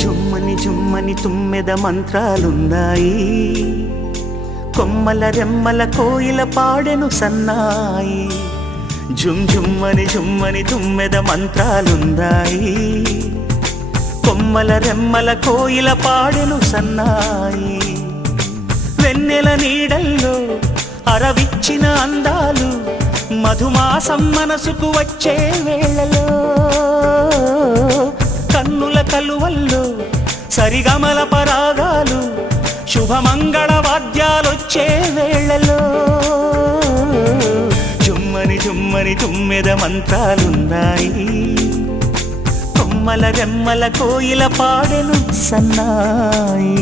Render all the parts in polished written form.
జుమ్మని జుమ్మని తుమ్మెద మంత్రాలున్నాయి, కొమ్మల రెమ్మల కోయిల పాడెను సన్నాయి. జుమ్ జుమ్మని జుమ్మని తుమ్మెద మంత్రాలున్నాయి, కొమ్మల రెమ్మల కోయిల పాడెను సన్నాయి. వెన్నెల నీడల్లో అరవిచ్చిన అందాలు మధుమాసం మనసుకు వచ్చే వేళలో, కన్నుల కలువల్లో సరిగమల పరాగాలు శుభమంగళ వాద్యాలొచ్చే వేళలో. జుమ్మని జుమ్మని తుమ్మెద మంత్రాలున్నాయి, కొమ్మల రెమ్మల కోయిల పాడెను సన్నాయి.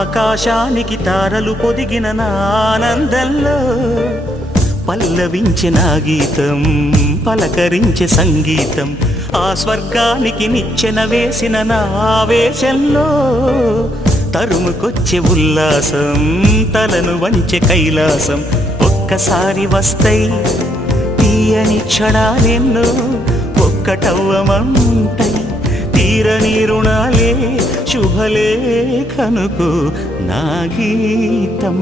ఆకాశానికి తారలు పొదిగిన నా ఆనందంలో పల్లవించిన గీతం, పలకరించే సంగీతం. ఆ స్వర్గానికి నిచ్చెన వేసిన నా ఆవేశంలో తరుముకొచ్చే ఉల్లాసం, తలను వంచే కైలాసం. ఒక్కసారి వస్తాయి తీయని క్షణాలెన్నో, ఒక్కటవ్వమంటాయి తీరని రుణాలే. శుభలేఖనుకు నా గీతం.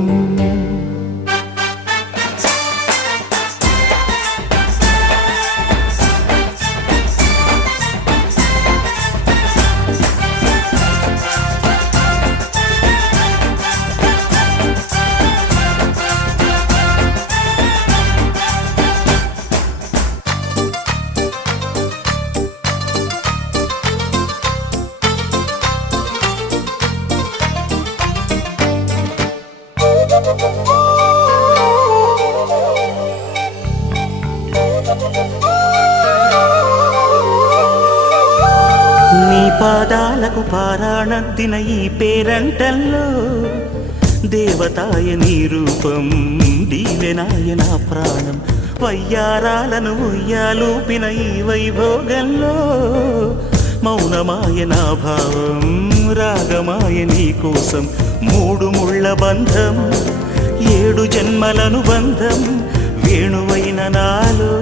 నీ పాదాలకు పారాణద్దిన ఈ పేరంటల్లో దేవతాయ నీ రూపం, దీవెనాయ నా ప్రాణం. వయ్యారాలను ఉయ్యాలూపిన ఈ వైభోగంలో మౌనమాయ నా భావం, రాగమాయ నీ కోసం. మూడు ముళ్ళ బంధం, 7 జన్మలను బంధం. వేణువైన నాలో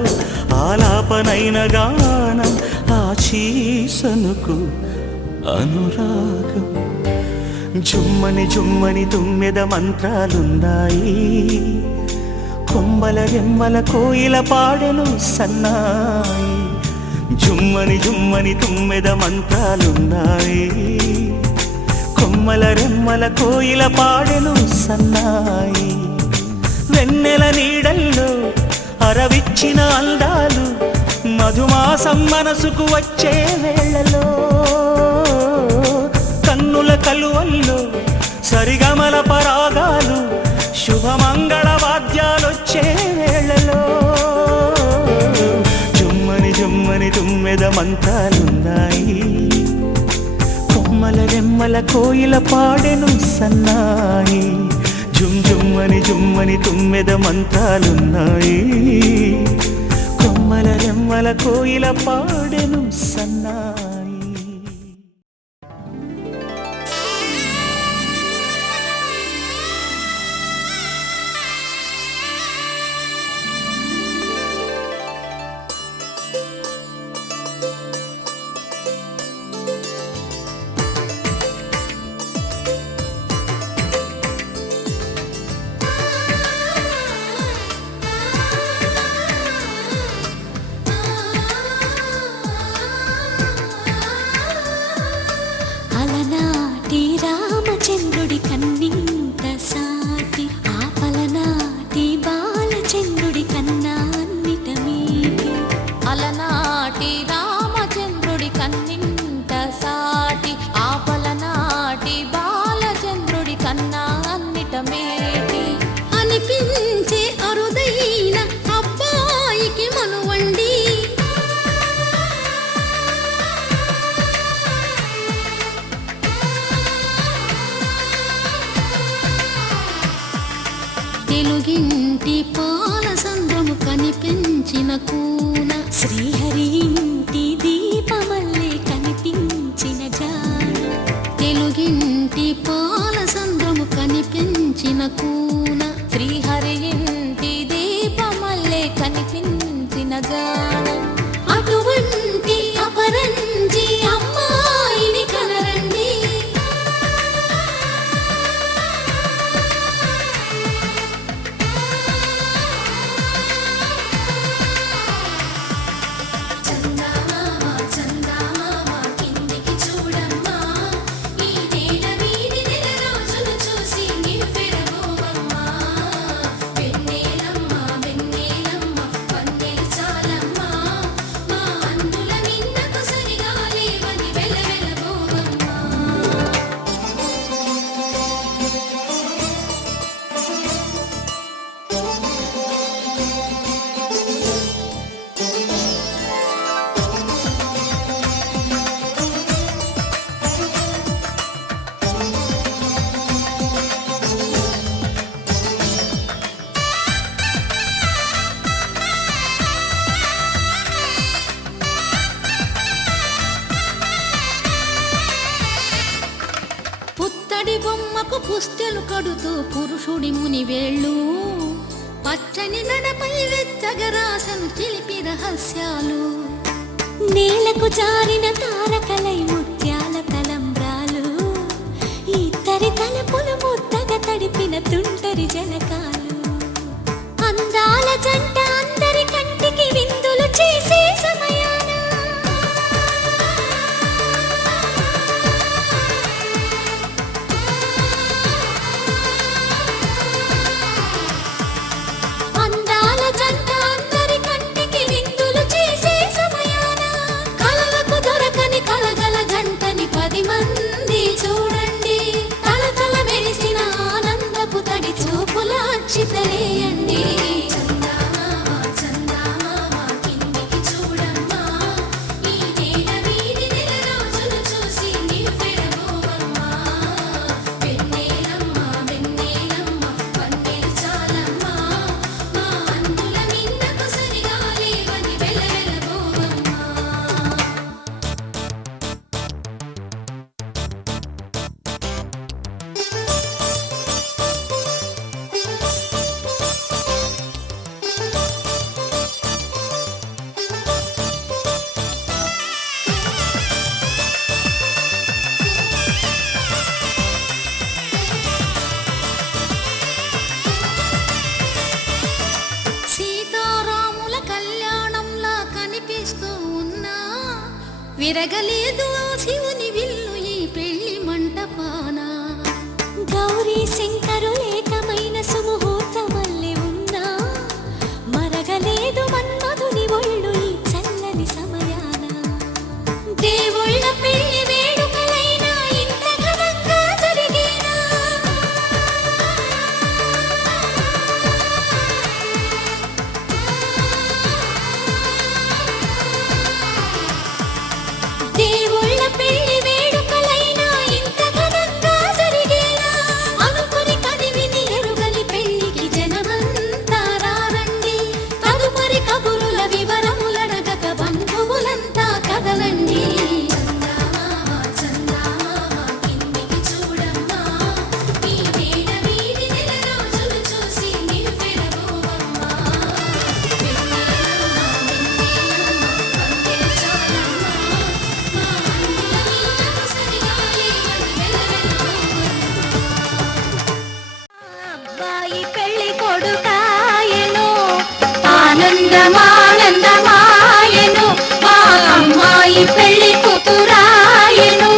ఆలాపనైన గానం, ఆశీసనుకు అనురాగం. జుమ్మని జుమ్మని తుమ్మెద మంత్రాలున్నాయి, కొమ్మల రెమ్మల కోయిల పాడెను సన్నాయి. జుమ్మని జుమ్మని తుమ్మెద మంత్రాలున్నాయి, కొమ్మల రెమ్మల కోయిల పాడెను సన్నాయి. వెన్నెల నీడల్లో అరవిచ్చిన అందాలు మధుమాసం మనసుకు వచ్చే వేళలో, కన్నుల కలువల్లో సరిగమల పరాగాలు శుభమంగళ వాద్యాలొచ్చే వేళలో. జుమ్మని జుమ్మని తుమ్మెద మంత్రాలున్నాయి, కొమ్మల రెమ్మల కోయిల పాడెను సన్నాయి. జుమ్ జుమ్మని జుమ్మని తుమ్మెద మంత్రాలున్నాయి, కొమ్మల రెమ్మల కోయిల పాడెను సన్నాయి. కనిపించిన కూన, శ్రీహరి ఇంటి దీపమల్లే కనిపించిన జాన, తెలుగింటి పాల సంద్రము కనిపించిన కూన, శ్రీహరి ఇంటి దీపమల్లే కనిపించిన జాన, అటువంటి అపరంజి అమ్మాయిని కనరండి. బొమ్మకు పుస్తెలు కడుతూ పురుషుడి ముని వేళ్ళు, పచ్చని నడపై వెచ్చగరాసను చిలిపి రహస్యాలు, నేలకు జారిన తారకలై ముత్యాల తలంబ్రాలు, ఇద్దరి తలపులు ముద్దగా తడిపిన తుంటరి జనకాలు, అందాల జంట అందరి కంటికి విందులు చేసే సమయాన, తెలియండి. విరగలేదు శివుని విల్లు ఈ పెళ్లి మంటపాన, గౌరీ శంకరు ఏకమైన సుముహూర్తమల్లె ఉన్నా, మరగలేదు మన్మధుని ఒళ్ళు ఈ చల్లని సమయాన, దేవుళ్ళ పెళ్లి వేడుకలైనా ఇంత ఘనంగా జరిగేనా, దేవుళ్ళ పెళ్లి వేడుకలైనా ఇంత ఘనంగా జరిగేలా, అనుకుని కదివిని ఎరుగని పెళ్లికి జనమంతా రారండి, తదుపరి కబురుల వివరములడగక బంధువులంతా కదలండి. ఆనందమానందమాయను మా అమ్మాయి పెళ్లి కూతురాయను.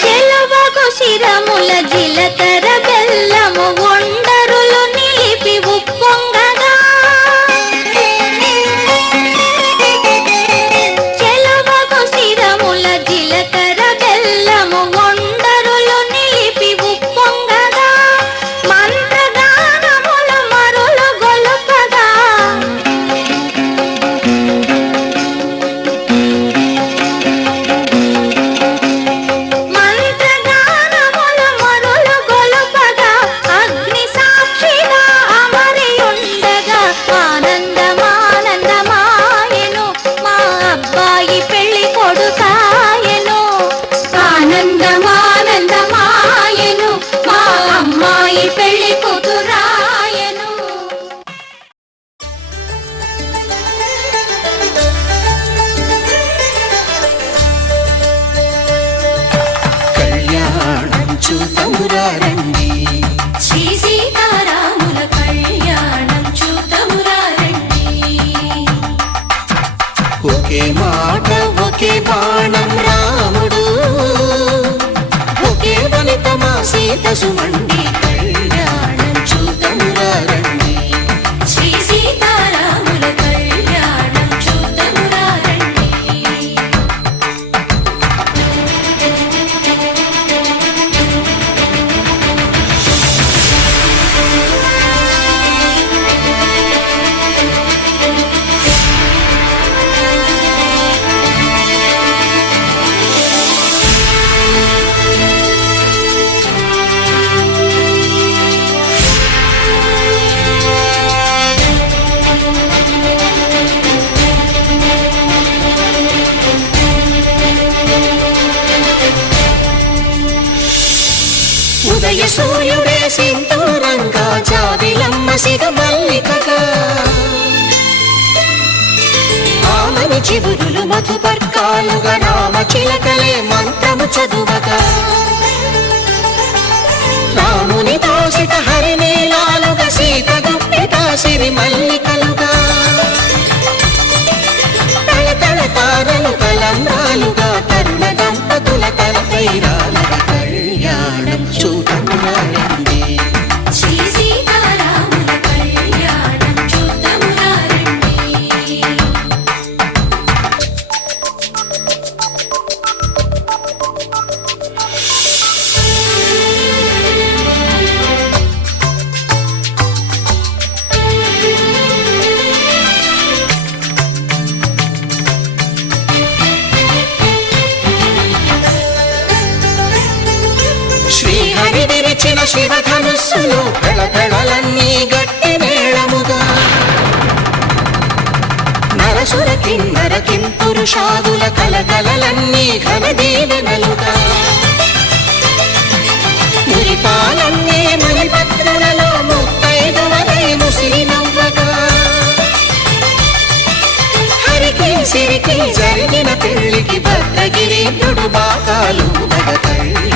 చెలవగు శిరముల జిలకర బెల్లము ఒండరులు నిలిపి ఉప్పొంగగా, ఒకే మాట ఒకే బాణం రాముడు, ఒకే వనిత మా సీత సుమండి, కళ్యాణం చూద్దామురా రండి. శ్రీ సీతారాముల కళ్యాణం చూద్దామురా రండి. ఉదయ సూర్యుడే సింధూరంగా, జాబిలమ్మ సిగ మల్లికగా, ఆమని చివురులు మధుపర్కాలుగా, రామ చిలకలే మంత్రము చదువగా, రాముని దోసిట హరినీలాలుగా, సీత గుప్పిట సిరి మల్లికలుగా, తళతళ తారలు తలంబ్రాలుగా, తరుణ దంపతుల తలపైరాలుగా, కళ్యాణం చూద్దామురా రండి. శ్రీ సీతారాముల కళ్యాణం చూద్దామురా రండి. శ్రీహరి విరిచిన శివధనుస్సులు, పెళపెళలన్నీ గట్టి మేళముగా, నరసుర కిన్నర కింపురుషాదుల కలకలలన్నీ ఘన దీవెనలుగా, మురిపాలన్నీ మణిపత్రులలో ముత్తైదువలై ముసిరి నవ్వగా, హరికి సిరికి జరిగిన పెళ్లికి భద్రగిరి బాకాలు కళ్యాణం